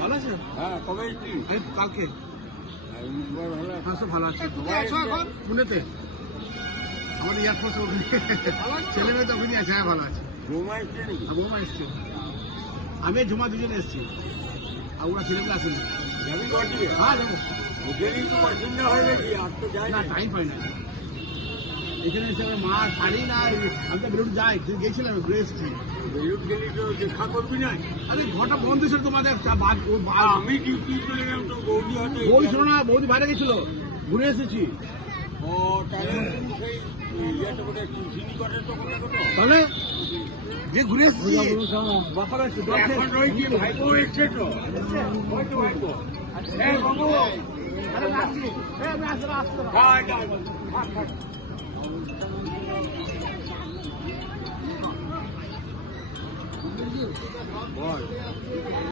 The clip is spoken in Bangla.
ভালো আছে? হ্যাঁ, কবে কালকে ভালো আছে। পুনেতে আমাদের এয়ারফোর্স ছেলে মেয়ে তো ওখানে আছে। হ্যাঁ, ভালো আছে। বৌমা এসছে, আমি জমা দুজনে এসছি, আর ওরা ছেলেমেয়ে আসেনি। হ্যাঁ, যাবো। না, টাইম পাই না। এখানে এসে আমার মা ছাড়ি না, আমি তো বেরোতে যাই, গেছিলাম, ঘুরে এসেছি। দেখা করবি না? আরে ঘরটা বন্ধ ছিল তোমাদের, আমি ডিউটি চলে গেলাম তো, বৌদি হয়তো বই ছিল না, বৌদি বাইরে গেছিল, ঘুরে এসেছি। ও তাহলে সেই ইয়েটা বোধহয় চিনি করে তো কোথায় কোথাও। তাহলে যে ঘুরে এসেছি বাপার এখন ওই কি ভাইপো এসছে তো? হয়তো ভাইপো। হ্যাঁ বাবু। আরে আসছি, আমি আসছি। থাক, থাক। বল।